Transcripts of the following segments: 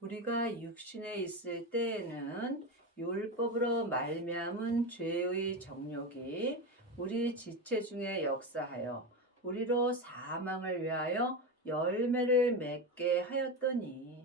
우리가 육신에 있을 때에는 율법으로 말미암은 죄의 정욕이 우리 지체 중에 역사하여 우리로 사망을 위하여 열매를 맺게 하였더니,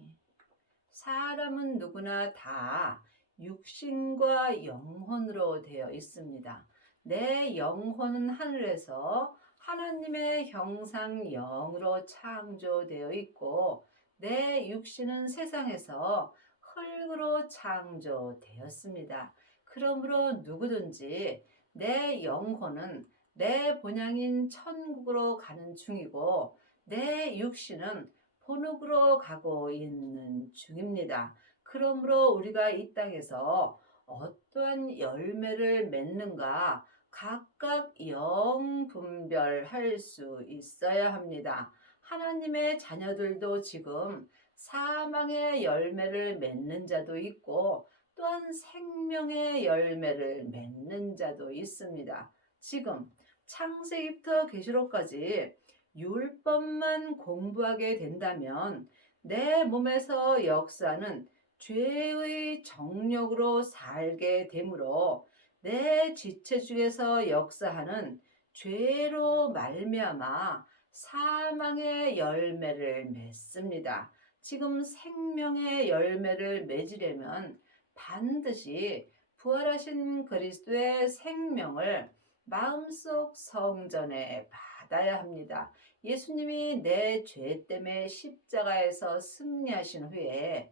사람은 누구나 다 육신과 영혼으로 되어 있습니다. 내 영혼은 하늘에서 하나님의 형상 영으로 창조되어 있고, 내 육신은 세상에서 흙으로 창조되었습니다. 그러므로 누구든지 내 영혼은 내 본향인 천국으로 가는 중이고, 내 육신은 본국으로 가고 있는 중입니다. 그러므로 우리가 이 땅에서 어떠한 열매를 맺는가 각각 영분별할 수 있어야 합니다. 하나님의 자녀들도 지금 사망의 열매를 맺는 자도 있고, 또한 생명의 열매를 맺는 자도 있습니다. 지금 창세기부터 계시록까지 율법만 공부하게 된다면 내 몸에서 역사는 죄의 정욕으로 살게 되므로, 내 지체 중에서 역사하는 죄로 말미암아 사망의 열매를 맺습니다. 지금 생명의 열매를 맺으려면 반드시 부활하신 그리스도의 생명을 마음속 성전에 받아야 합니다. 예수님이 내 죄 때문에 십자가에서 승리하신 후에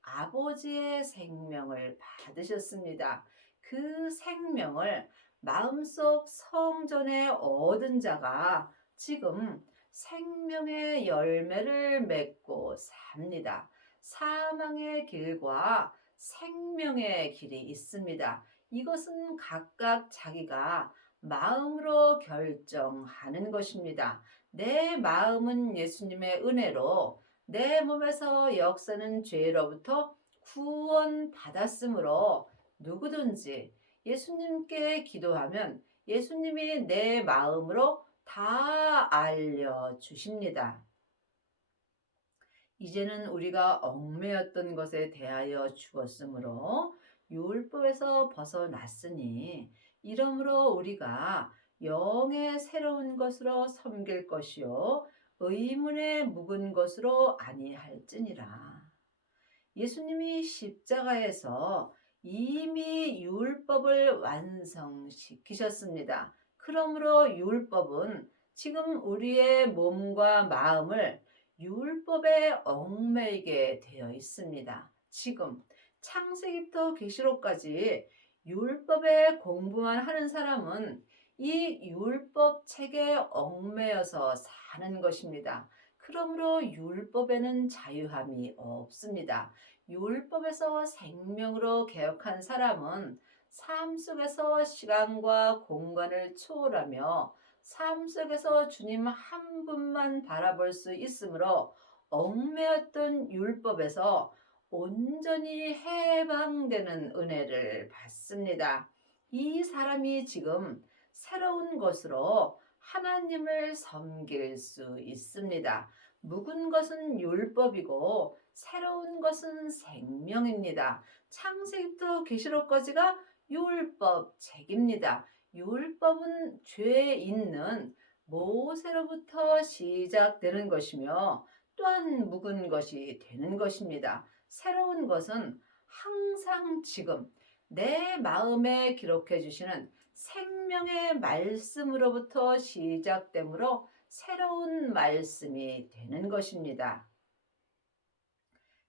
아버지의 생명을 받으셨습니다. 그 생명을 마음속 성전에 얻은 자가 지금 생명의 열매를 맺고 삽니다. 사망의 길과 생명의 길이 있습니다. 이것은 각각 자기가 마음으로 결정하는 것입니다. 내 마음은 예수님의 은혜로 내 몸에서 역사는 죄로부터 구원받았으므로, 누구든지 예수님께 기도하면 예수님이 내 마음으로 다 알려주십니다. 이제는 우리가 얽매였던 것에 대하여 죽었으므로 율법에서 벗어났으니, 이러므로 우리가 영의 새로운 것으로 섬길 것이요 의문에 묵은 것으로 아니할지니라. 예수님이 십자가에서 이미 율법을 완성시키셨습니다. 그러므로 율법은 지금 우리의 몸과 마음을 율법에 얽매이게 되어 있습니다. 지금 창세기부터 계시록까지 율법에 공부만 하는 사람은 이 율법 책에 얽매여서 사는 것입니다. 그러므로 율법에는 자유함이 없습니다. 율법에서 생명으로 개혁한 사람은 삶 속에서 시간과 공간을 초월하며 삶 속에서 주님 한 분만 바라볼 수 있으므로 얽매였던 율법에서 온전히 해방되는 은혜를 받습니다. 이 사람이 지금 새로운 것으로 하나님을 섬길 수 있습니다. 묵은 것은 율법이고 새로운 것은 생명입니다. 창세기부터 계시록까지가 율법 책입니다. 율법은 죄 있는 모세로부터 시작되는 것이며, 또한 묵은 것이 되는 것입니다. 새로운 것은 항상 지금 내 마음에 기록해 주시는 생명의 말씀으로부터 시작되므로 새로운 말씀이 되는 것입니다.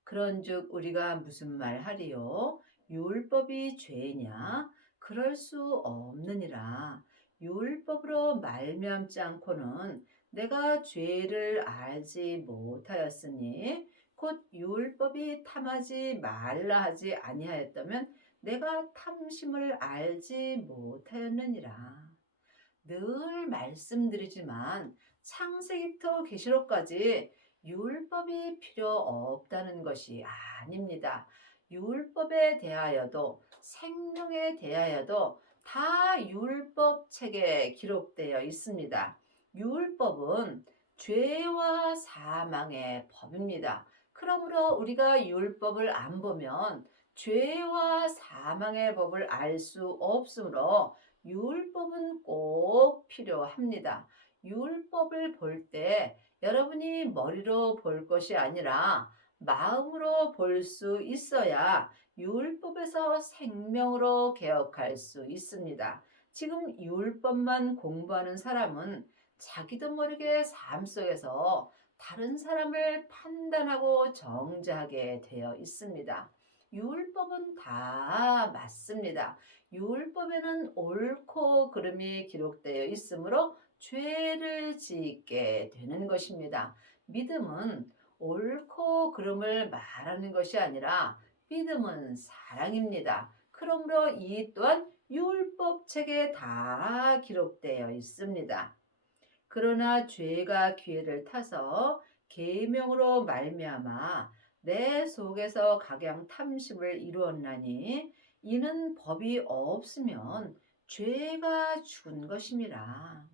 그런즉 우리가 무슨 말하리요? 율법이 죄냐? 그럴 수 없느니라. 율법으로 말미암지 않고는 내가 죄를 알지 못하였으니, 곧 율법이 탐하지 말라 하지 아니하였다면 내가 탐심을 알지 못하였느니라. 늘 말씀드리지만 창세기부터 계시록까지 율법이 필요 없다는 것이 아닙니다. 율법에 대하여도 생명에 대하여도 다 율법 책에 기록되어 있습니다. 율법은 죄와 사망의 법입니다. 그러므로 우리가 율법을 안 보면 죄와 사망의 법을 알 수 없으므로 율법은 꼭 필요합니다. 율법을 볼 때 여러분이 머리로 볼 것이 아니라 마음으로 볼 수 있어야 율법에서 생명으로 개혁할 수 있습니다. 지금 율법만 공부하는 사람은 자기도 모르게 삶 속에서 다른 사람을 판단하고 정죄하게 되어 있습니다. 율법은 다 맞습니다. 율법에는 옳고 그름이 기록되어 있으므로 죄를 짓게 되는 것입니다. 믿음은 옳고 그름을 말하는 것이 아니라 믿음은 사랑입니다. 그러므로 이 또한 율법책에 다 기록되어 있습니다. 그러나 죄가 기회를 타서 계명으로 말미암아 내 속에서 각양 탐심을 이루었나니 이는 법이 없으면 죄가 죽은 것임이라.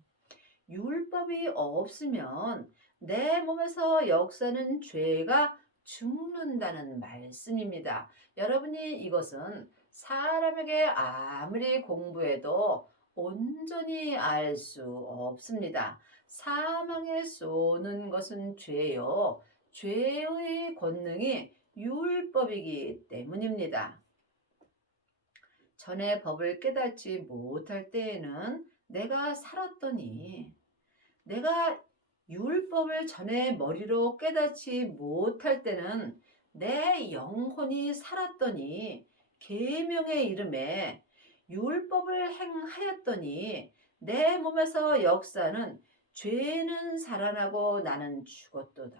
율법이 없으면 내 몸에서 역사는 죄가 죽는다는 말씀입니다. 여러분이 이것은 사람에게 아무리 공부해도 온전히 알 수 없습니다. 사망에 쏘는 것은 죄요. 죄의 권능이 율법이기 때문입니다. 전에 법을 깨닫지 못할 때에는 내가 살았더니 내가 율법을 전에 머리로 깨닫지 못할 때는 내 영혼이 살았더니 계명의 이름에 율법을 행하였더니 내 몸에서 역사는 죄는 살아나고 나는 죽었도다.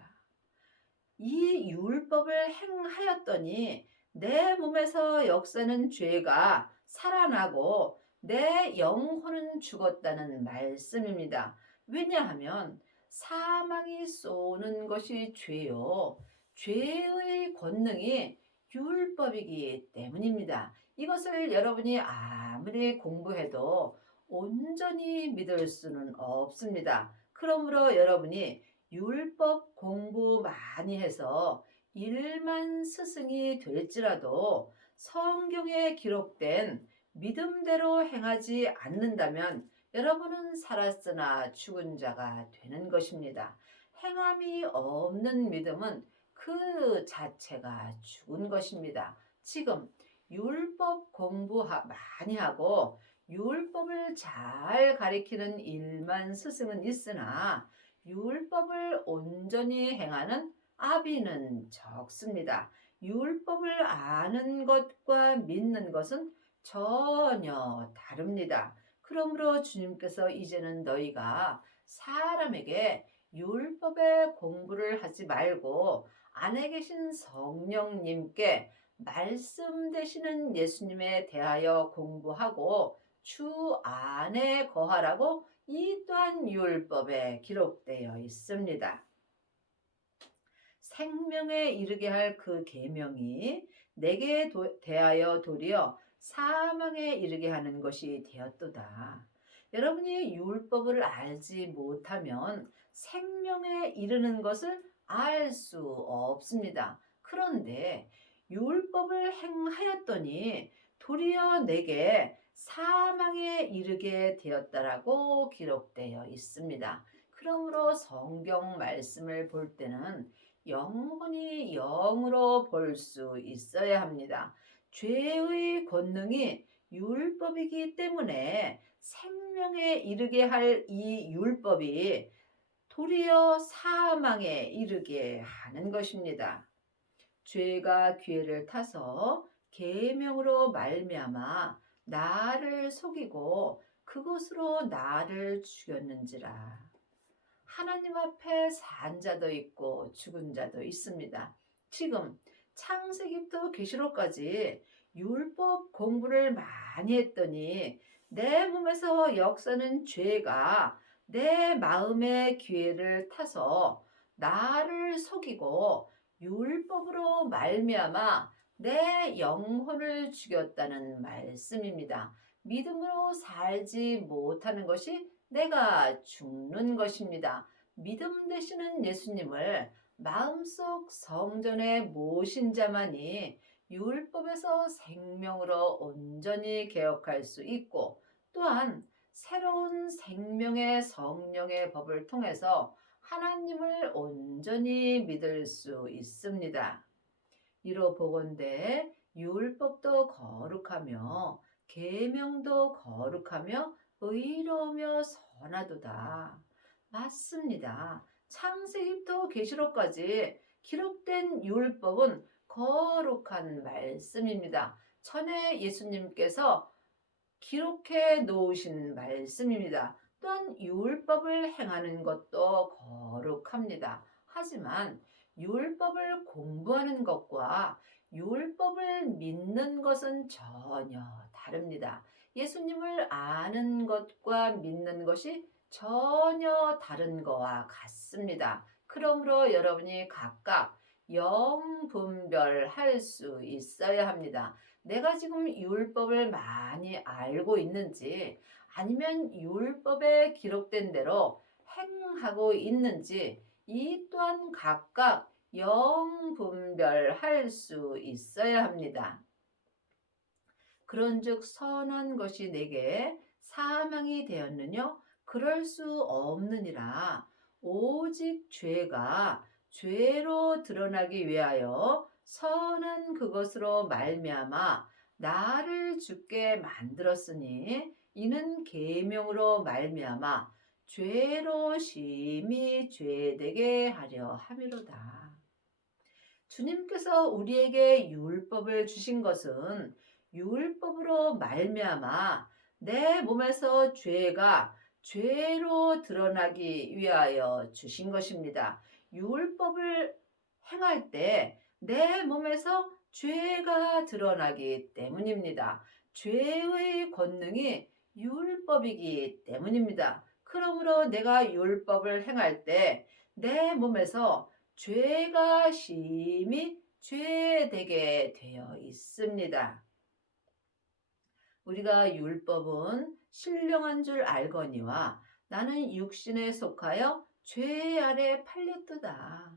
이 율법을 행하였더니 내 몸에서 역사는 죄가 살아나고 내 영혼은 죽었다는 말씀입니다. 왜냐하면 사망이 쏘는 것이 죄요. 죄의 권능이 율법이기 때문입니다. 이것을 여러분이 아무리 공부해도 온전히 믿을 수는 없습니다. 그러므로 여러분이 율법 공부 많이 해서 일만 스승이 될지라도 성경에 기록된 믿음대로 행하지 않는다면 여러분은 살았으나 죽은 자가 되는 것입니다. 행함이 없는 믿음은 그 자체가 죽은 것입니다. 지금 율법 공부 많이 하고 율법을 잘 가리키는 일만 스승은 있으나 율법을 온전히 행하는 아비는 적습니다. 율법을 아는 것과 믿는 것은 전혀 다릅니다. 그러므로 주님께서 이제는 너희가 사람에게 율법의 공부를 하지 말고 안에 계신 성령님께 말씀 되시는 예수님에 대하여 공부하고 주 안에 거하라고 이 또한 율법에 기록되어 있습니다. 생명에 이르게 할 그 계명이 내게 대하여 도리어 사망에 이르게 하는 것이 되었도다. 여러분이 율법을 알지 못하면 생명에 이르는 것을 알 수 없습니다. 그런데 율법을 행하였더니 도리어 내게 사망에 이르게 되었다라고 기록되어 있습니다. 그러므로 성경 말씀을 볼 때는 영혼이 영으로 볼 수 있어야 합니다. 죄의 권능이 율법이기 때문에 생명에 이르게 할 이 율법이 도리어 사망에 이르게 하는 것입니다. 죄가 기회를 타서 계명으로 말미암아 나를 속이고 그것으로 나를 죽였는지라. 하나님 앞에 산 자도 있고 죽은 자도 있습니다. 지금 창세기부터 계시록까지 율법 공부를 많이 했더니 내 몸에서 역사는 죄가 내 마음의 기회를 타서 나를 속이고 율법으로 말미암아 내 영혼을 죽였다는 말씀입니다. 믿음으로 살지 못하는 것이 내가 죽는 것입니다. 믿음 되시는 예수님을 마음속 성전에 모신 자만이 율법에서 생명으로 온전히 개혁할 수 있고, 또한 새로운 생명의 성령의 법을 통해서 하나님을 온전히 믿을 수 있습니다. 이로 보건대 율법도 거룩하며 계명도 거룩하며 의로우며 선하도다. 맞습니다. 창세기부터 계시록까지 기록된 율법은 거룩한 말씀입니다. 전에 예수님께서 기록해 놓으신 말씀입니다. 또한 율법을 행하는 것도 거룩합니다. 하지만 율법을 공부하는 것과 율법을 믿는 것은 전혀 다릅니다. 예수님을 아는 것과 믿는 것이 전혀 다른 거와 같습니다. 그러므로 여러분이 각각 영분별할 수 있어야 합니다. 내가 지금 율법을 많이 알고 있는지, 아니면 율법에 기록된 대로 행하고 있는지, 이 또한 각각 영분별할 수 있어야 합니다. 그런즉 선한 것이 내게 사망이 되었느뇨? 그럴 수 없느니라. 오직 죄가 죄로 드러나기 위하여 선한 그것으로 말미암아 나를 죽게 만들었으니, 이는 계명으로 말미암아 죄로 심히 죄되게 하려 함이로다. 주님께서 우리에게 율법을 주신 것은 율법으로 말미암아 내 몸에서 죄가 죄로 드러나기 위하여 주신 것입니다. 율법을 행할 때 내 몸에서 죄가 드러나기 때문입니다. 죄의 권능이 율법이기 때문입니다. 그러므로 내가 율법을 행할 때 내 몸에서 죄가 심히 죄되게 되어 있습니다. 우리가 율법은 신령한 줄 알거니와 나는 육신에 속하여 죄 아래 팔렸도다.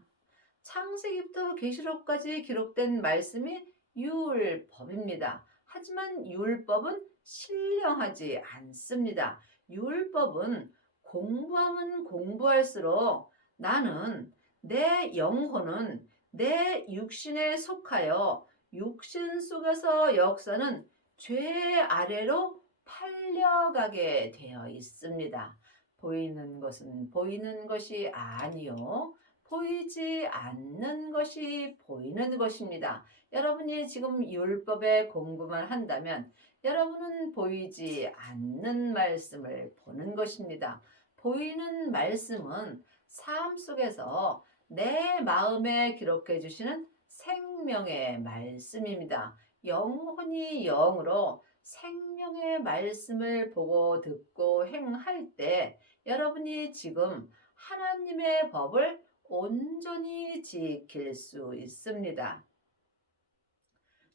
창세기부터 계시록까지 기록된 말씀이 율법입니다. 하지만 율법은 신령하지 않습니다. 율법은 공부하면 공부할수록 나는, 내 영혼은 내 육신에 속하여 육신 속에서 역사는 죄 아래로 팔려가게 되어 있습니다. 보이는 것은 보이는 것이 아니요, 보이지 않는 것이 보이는 것입니다. 여러분이 지금 율법의 공부만 한다면 여러분은 보이지 않는 말씀을 보는 것입니다. 보이는 말씀은 삶 속에서 내 마음에 기록해 주시는 생명의 말씀입니다. 영혼이 영으로 생명의 말씀을 보고 듣고 행할 때 여러분이 지금 하나님의 법을 온전히 지킬 수 있습니다.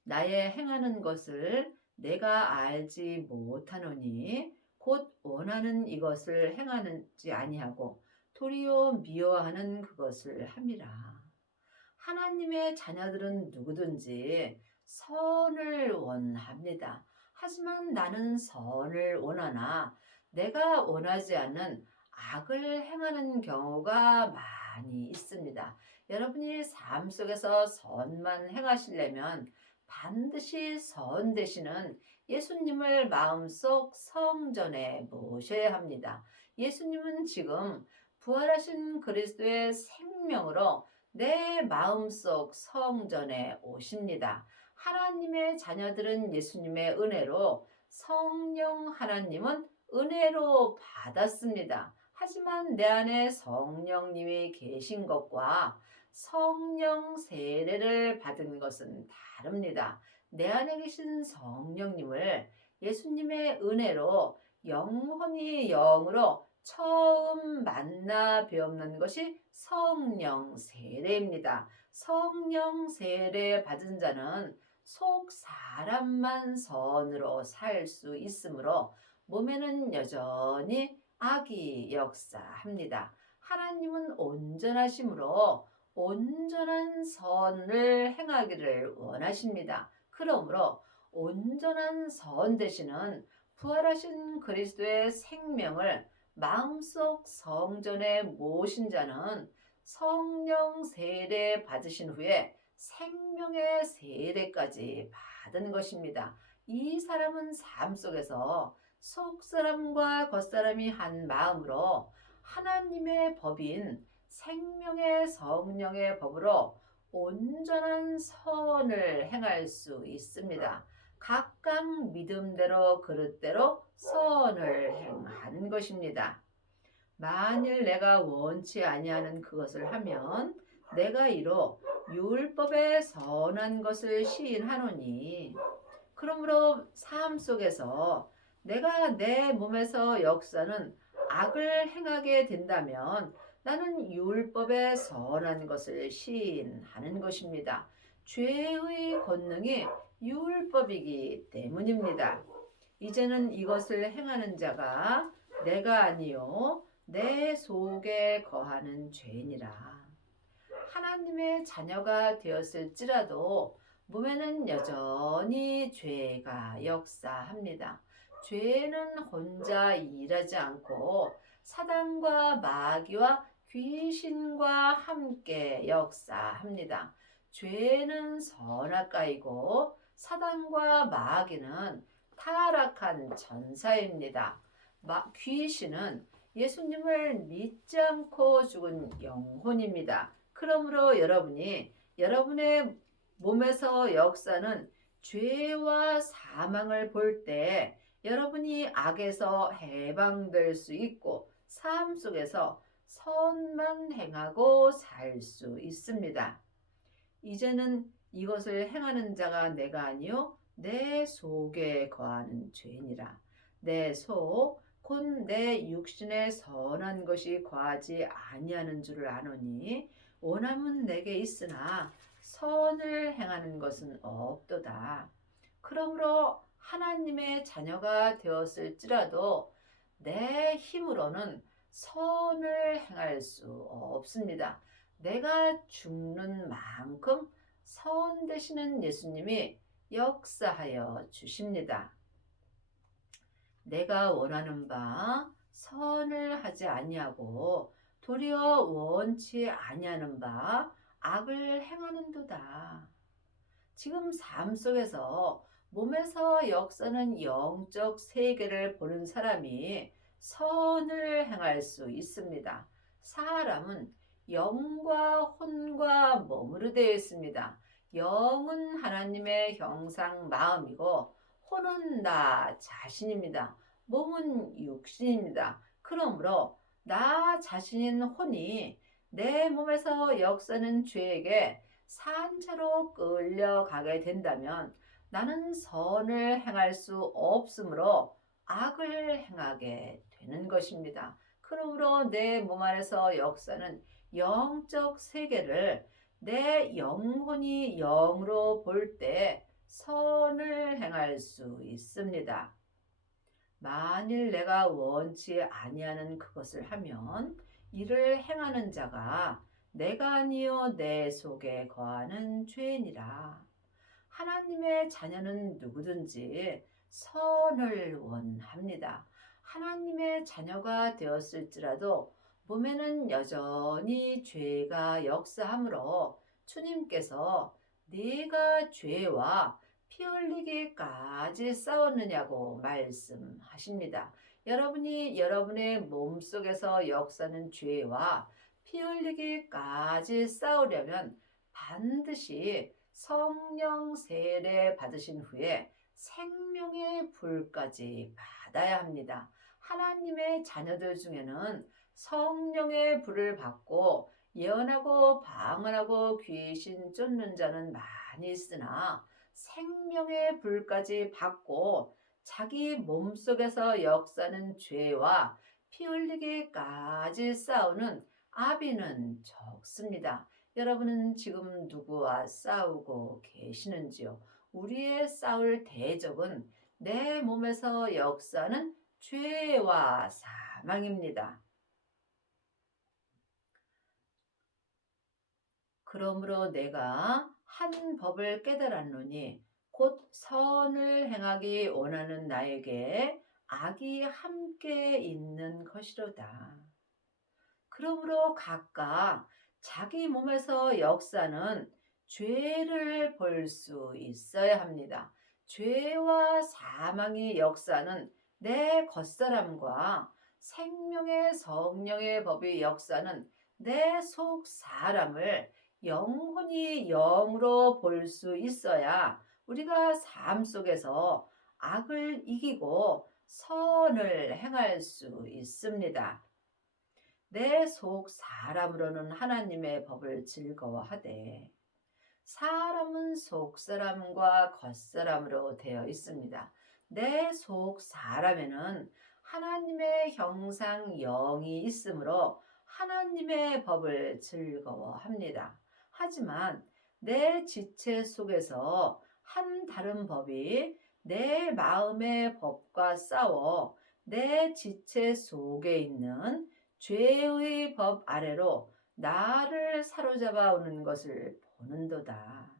나의 행하는 것을 내가 알지 못하노니 곧 원하는 이것을 행하는지 아니하고 도리어 미워하는 그것을 함이라. 하나님의 자녀들은 누구든지 선을 원합니다. 하지만 나는 선을 원하나 내가 원하지 않는 악을 행하는 경우가 많이 있습니다. 여러분이 삶 속에서 선만 행하시려면 반드시 선 되시는 예수님을 마음속 성전에 모셔야 합니다. 예수님은 지금 부활하신 그리스도의 생명으로 내 마음속 성전에 오십니다. 하나님의 자녀들은 예수님의 은혜로, 성령 하나님은 은혜로 받았습니다. 하지만 내 안에 성령님이 계신 것과 성령 세례를 받은 것은 다릅니다. 내 안에 계신 성령님을 예수님의 은혜로 영혼이 영으로 처음 만나 배우는 것이 성령 세례입니다. 성령 세례 받은 자는 속 사람만 선으로 살 수 있으므로 몸에는 여전히 악이 역사합니다. 하나님은 온전하심으로 온전한 선을 행하기를 원하십니다. 그러므로 온전한 선 되시는 부활하신 그리스도의 생명을 마음속 성전에 모신 자는 성령 세례 받으신 후에 생명의 세례까지 받은 것입니다. 이 사람은 삶 속에서 속사람과 겉사람이 한 마음으로 하나님의 법인 생명의 성령의 법으로 온전한 선을 행할 수 있습니다. 각각 믿음대로 그릇대로 선을 행하는 것입니다. 만일 내가 원치 아니하는 그것을 하면 내가 이로 율법에 선한 것을 시인하노니 그러므로 삶 속에서 내가 내 몸에서 역사는 악을 행하게 된다면 나는 율법에 선한 것을 시인하는 것입니다. 죄의 권능이 율법이기 때문입니다. 이제는 이것을 행하는 자가 내가 아니요 내 속에 거하는 죄니라. 하나님의 자녀가 되었을지라도 몸에는 여전히 죄가 역사합니다. 죄는 혼자 일하지 않고 사단과 마귀와 귀신과 함께 역사합니다. 죄는 선악가이고 사단과 마귀는 타락한 전사입니다. 귀신은 예수님을 믿지 않고 죽은 영혼입니다. 그러므로 여러분이 여러분의 몸에서 역사는 죄와 사망을 볼 때 여러분이 악에서 해방될 수 있고 삶 속에서 선만 행하고 살 수 있습니다. 이제는 이것을 행하는 자가 내가 아니요 내 속에 거하는 죄니라. 내 속 곧 내 육신에 선한 것이 거하지 아니하는 줄을 아노니 원함은 내게 있으나 선을 행하는 것은 없도다. 그러므로 하나님의 자녀가 되었을지라도 내 힘으로는 선을 행할 수 없습니다. 내가 죽는 만큼 선 되시는 예수님이 역사하여 주십니다. 내가 원하는 바 선을 하지 아니하고 도리어 원치 아니하는 바 악을 행하는도다. 지금 삶 속에서 몸에서 역사는 영적 세계를 보는 사람이 선을 행할 수 있습니다. 사람은 영과 혼과 머무르 되어 있습니다. 영은 하나님의 형상 마음이고 혼은 나 자신입니다. 몸은 육신입니다. 그러므로 나 자신인 혼이 내 몸에서 역사는 죄에게 산채로 끌려가게 된다면 나는 선을 행할 수 없으므로 악을 행하게 되는 것입니다. 그러므로 내 몸 안에서 역사는 영적 세계를 내 영혼이 영으로 볼 때 선을 행할 수 있습니다. 만일 내가 원치 아니하는 그것을 하면 이를 행하는 자가 내가 아니요 내 속에 거하는 죄니라. 하나님의 자녀는 누구든지 선을 원합니다. 하나님의 자녀가 되었을지라도 몸에는 여전히 죄가 역사하므로 주님께서 네가 죄와 피 흘리기까지 싸웠느냐고 말씀하십니다. 여러분이 여러분의 몸속에서 역사는 죄와 피 흘리기까지 싸우려면 반드시 성령 세례 받으신 후에 생명의 불까지 받아야 합니다. 하나님의 자녀들 중에는 성령의 불을 받고 예언하고 방언하고 귀신 쫓는 자는 많이 있으나 생명의 불까지 받고 자기 몸속에서 역사는 죄와 피 흘리기까지 싸우는 아비는 적습니다. 여러분은 지금 누구와 싸우고 계시는지요? 우리의 싸울 대적은 내 몸에서 역사는 죄와 사망입니다. 그러므로 내가 한 법을 깨달았노니 곧 선을 행하기 원하는 나에게 악이 함께 있는 것이로다. 그러므로 각각 자기 몸에서 역사는 죄를 볼 수 있어야 합니다. 죄와 사망의 역사는 내 겉사람과 생명의 성령의 법의 역사는 내 속 사람을 영혼이 영으로 볼 수 있어야 우리가 삶 속에서 악을 이기고 선을 행할 수 있습니다. 내 속 사람으로는 하나님의 법을 즐거워하되 사람은 속사람과 겉사람으로 되어 있습니다. 내 속 사람에는 하나님의 형상 영이 있으므로 하나님의 법을 즐거워합니다. 하지만 내 지체 속에서 한 다른 법이 내 마음의 법과 싸워 내 지체 속에 있는 죄의 법 아래로 나를 사로잡아 오는 것을 보는도다.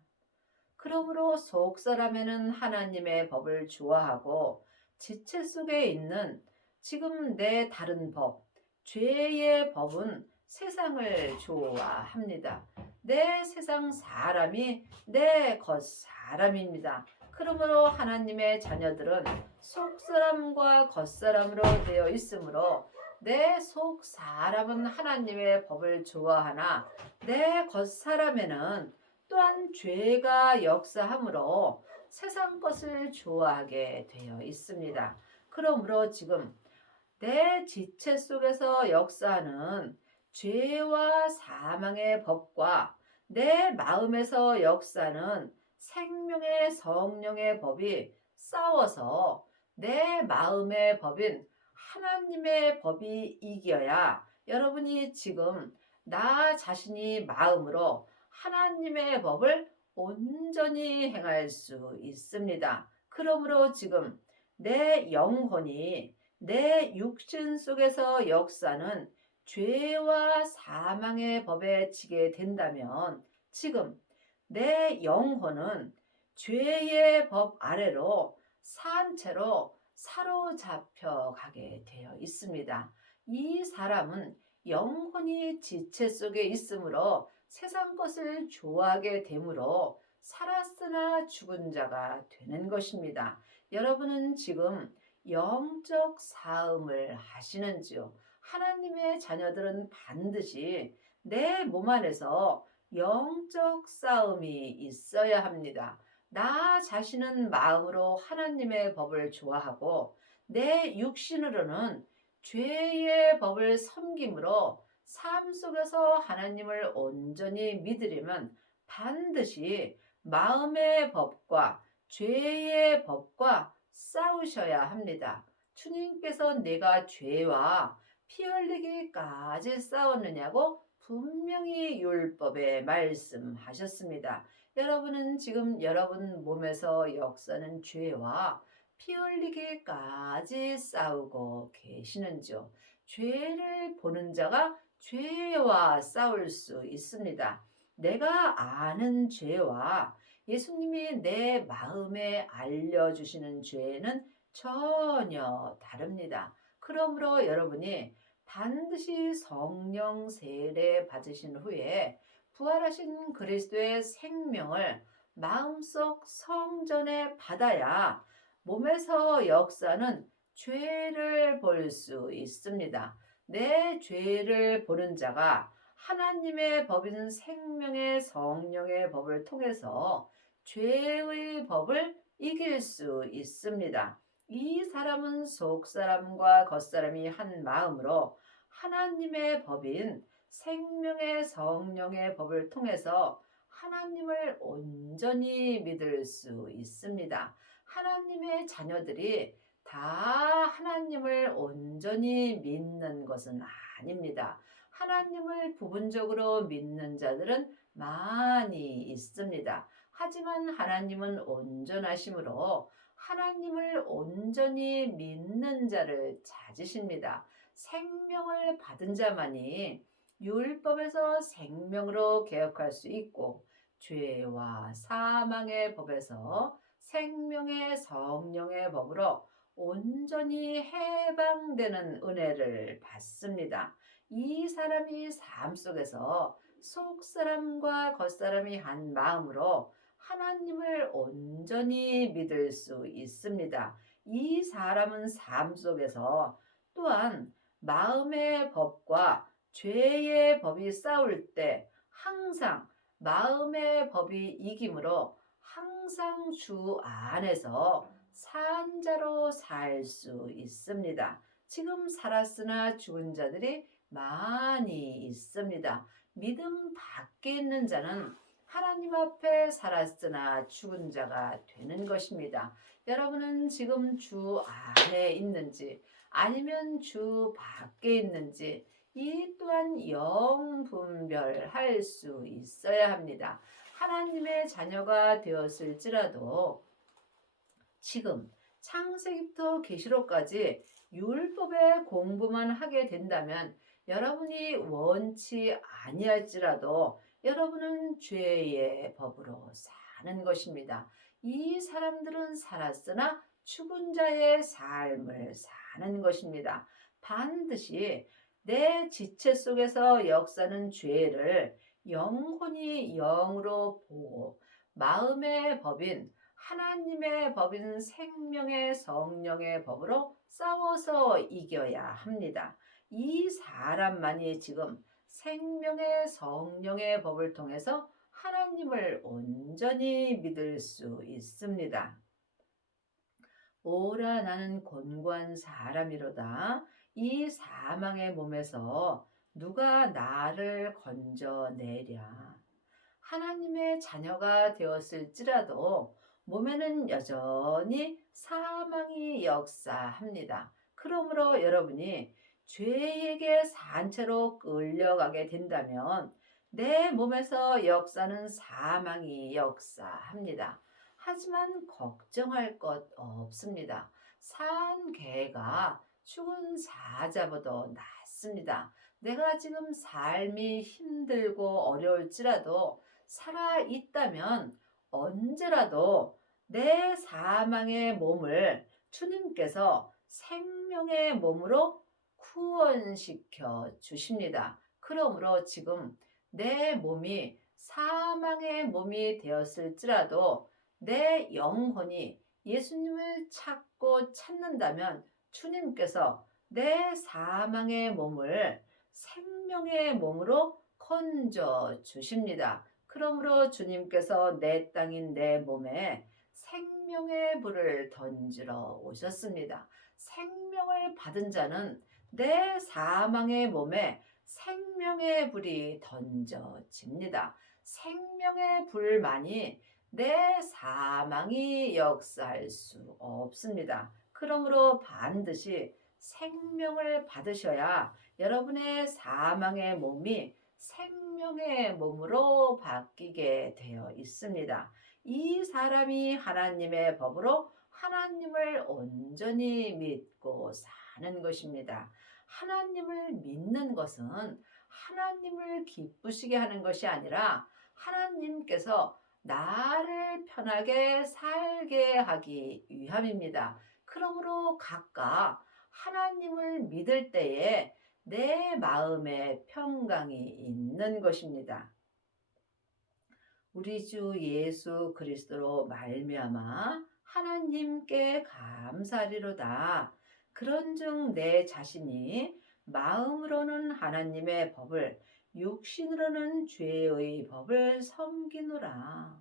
그러므로 속사람에는 하나님의 법을 좋아하고 지체 속에 있는 지금 내 다른 법, 죄의 법은 세상을 좋아합니다. 내 세상 사람이 내 겉 사람입니다. 그러므로 하나님의 자녀들은 속사람과 겉사람으로 되어 있으므로 내 속 사람은 하나님의 법을 좋아하나 내 겉사람에는 또한 죄가 역사하므로 세상 것을 좋아하게 되어 있습니다. 그러므로 지금 내 지체 속에서 역사하는 죄와 사망의 법과 내 마음에서 역사하는 생명의 성령의 법이 싸워서 내 마음의 법인 하나님의 법이 이겨야 여러분이 지금 나 자신이 마음으로 하나님의 법을 온전히 행할 수 있습니다. 그러므로 지금 내 영혼이 내 육신 속에서 역사는 죄와 사망의 법에 지게 된다면 지금 내 영혼은 죄의 법 아래로 산채로 사로잡혀 가게 되어 있습니다. 이 사람은 영혼이 지체 속에 있으므로 세상 것을 좋아하게 되므로 살았으나 죽은 자가 되는 것입니다. 여러분은 지금 영적 싸움을 하시는지요? 하나님의 자녀들은 반드시 내 몸 안에서 영적 싸움이 있어야 합니다. 나 자신은 마음으로 하나님의 법을 좋아하고 내 육신으로는 죄의 법을 섬김으로 삶 속에서 하나님을 온전히 믿으려면 반드시 마음의 법과 죄의 법과 싸우셔야 합니다. 주님께서 내가 죄와 피 흘리기까지 싸웠느냐고 분명히 율법에 말씀하셨습니다. 여러분은 지금 여러분 몸에서 역사는 죄와 피 흘리기까지 싸우고 계시는지요? 죄를 보는 자가 죄와 싸울 수 있습니다. 내가 아는 죄와 예수님이 내 마음에 알려주시는 죄는 전혀 다릅니다. 그러므로 여러분이 반드시 성령 세례 받으신 후에 부활하신 그리스도의 생명을 마음속 성전에 받아야 몸에서 역사는 죄를 볼 수 있습니다. 내 죄를 보는 자가 하나님의 법인 생명의 성령의 법을 통해서 죄의 법을 이길 수 있습니다. 이 사람은 속사람과 겉사람이 한 마음으로 하나님의 법인 생명의 성령의 법을 통해서 하나님을 온전히 믿을 수 있습니다. 하나님의 자녀들이 다 하나님을 온전히 믿는 것은 아닙니다. 하나님을 부분적으로 믿는 자들은 많이 있습니다. 하지만 하나님은 온전하심으로 하나님을 온전히 믿는 자를 찾으십니다. 생명을 받은 자만이 율법에서 생명으로 개혁할 수 있고 죄와 사망의 법에서 생명의 성령의 법으로 온전히 해방되는 은혜를 받습니다. 이 사람이 삶 속에서 속사람과 겉사람이 한 마음으로 하나님을 온전히 믿을 수 있습니다. 이 사람은 삶 속에서 또한 마음의 법과 죄의 법이 싸울 때 항상 마음의 법이 이기므로 항상 주 안에서 산자로 살 수 있습니다. 지금 살았으나 죽은 자들이 많이 있습니다. 믿음 밖에 있는 자는 하나님 앞에 살았으나 죽은 자가 되는 것입니다. 여러분은 지금 주 안에 있는지 아니면 주 밖에 있는지 이 또한 영분별할 수 있어야 합니다. 하나님의 자녀가 되었을지라도 지금 창세기부터 계시록까지 율법의 공부만 하게 된다면 여러분이 원치 아니할지라도 여러분은 죄의 법으로 사는 것입니다. 이 사람들은 살았으나 죽은 자의 삶을 사는 것입니다. 반드시 내 지체 속에서 역사는 죄를 영혼이 영으로 보고 마음의 법인 하나님의 법인 생명의 성령의 법으로 싸워서 이겨야 합니다. 이 사람만이 지금 생명의 성령의 법을 통해서 하나님을 온전히 믿을 수 있습니다. 오라 나는 곤고한 사람이로다. 이 사망의 몸에서 누가 나를 건져내랴. 하나님의 자녀가 되었을지라도 몸에는 여전히 사망이 역사합니다. 그러므로 여러분이 죄에게 산채로 끌려가게 된다면 내 몸에서 역사는 사망이 역사합니다. 하지만 걱정할 것 없습니다. 산 개가 죽은 사자보다 낫습니다. 내가 지금 삶이 힘들고 어려울지라도 살아 있다면 언제라도 내 사망의 몸을 주님께서 생명의 몸으로 구원시켜 주십니다. 그러므로 지금 내 몸이 사망의 몸이 되었을지라도 내 영혼이 예수님을 찾고 찾는다면 주님께서 내 사망의 몸을 생명의 몸으로 건져 주십니다. 그러므로 주님께서 내 땅인 내 몸에 생명의 불을 던지러 오셨습니다. 생명을 받은 자는 내 사망의 몸에 생명의 불이 던져집니다. 생명의 불만이 내 사망이 역사할 수 없습니다. 그러므로 반드시 생명을 받으셔야 여러분의 사망의 몸이 생명의 몸으로 바뀌게 되어 있습니다. 이 사람이 하나님의 법으로 하나님을 온전히 믿고 사는 것입니다. 하나님을 믿는 것은 하나님을 기쁘시게 하는 것이 아니라 하나님께서 나를 편하게 살게 하기 위함입니다. 그러므로 각각 하나님을 믿을 때에 내 마음에 평강이 있는 것입니다. 우리 주 예수 그리스도로 말미암아 하나님께 감사리로다. 그런즉 내 자신이 마음으로는 하나님의 법을 육신으로는 죄의 법을 섬기노라.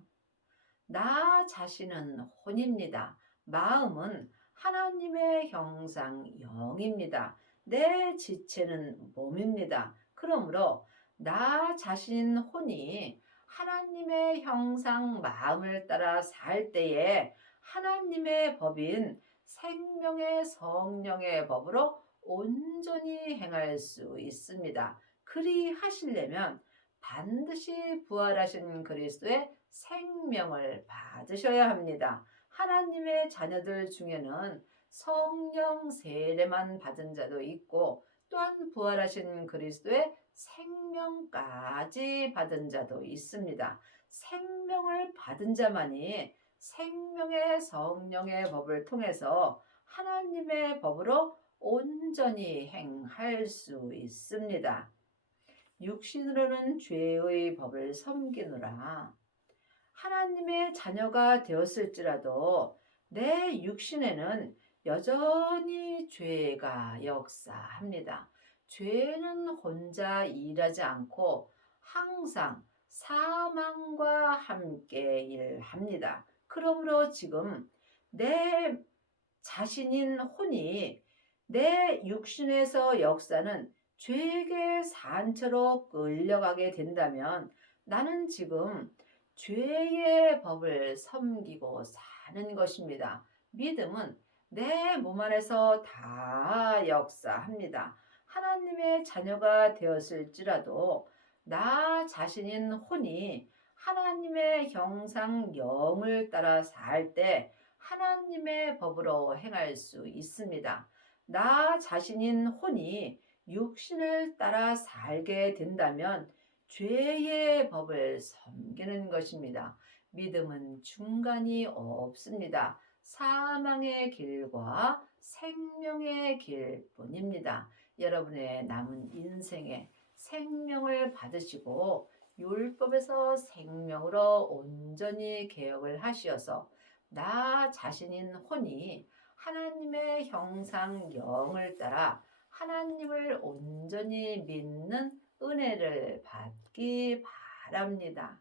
나 자신은 혼입니다. 마음은 하나님의 형상 영입니다. 내 지체는 몸입니다. 그러므로 나 자신 혼이 하나님의 형상 마음을 따라 살 때에 하나님의 법인 생명의 성령의 법으로 온전히 행할 수 있습니다. 그리 하시려면 반드시 부활하신 그리스도의 생명을 받으셔야 합니다. 하나님의 자녀들 중에는 성령 세례만 받은 자도 있고 또한 부활하신 그리스도의 생명까지 받은 자도 있습니다. 생명을 받은 자만이 생명의 성령의 법을 통해서 하나님의 법으로 온전히 행할 수 있습니다. 육신으로는 죄의 법을 섬기느라 하나님의 자녀가 되었을지라도 내 육신에는 여전히 죄가 역사합니다. 죄는 혼자 일하지 않고 항상 사망과 함께 일합니다. 그러므로 지금 내 자신인 혼이 내 육신에서 역사는 죄의 산처로 끌려가게 된다면 나는 지금 죄의 법을 섬기고 사는 것입니다. 믿음은 내 몸 안에서 다 역사합니다. 하나님의 자녀가 되었을지라도 나 자신인 혼이 하나님의 형상 영을 따라 살 때 하나님의 법으로 행할 수 있습니다. 나 자신인 혼이 육신을 따라 살게 된다면 죄의 법을 섬기는 것입니다. 믿음은 중간이 없습니다. 사망의 길과 생명의 길뿐입니다. 여러분의 남은 인생에 생명을 받으시고 율법에서 생명으로 온전히 개혁을 하시어서 나 자신인 혼이 하나님의 형상 영을 따라 하나님을 온전히 믿는 은혜를 받기 바랍니다.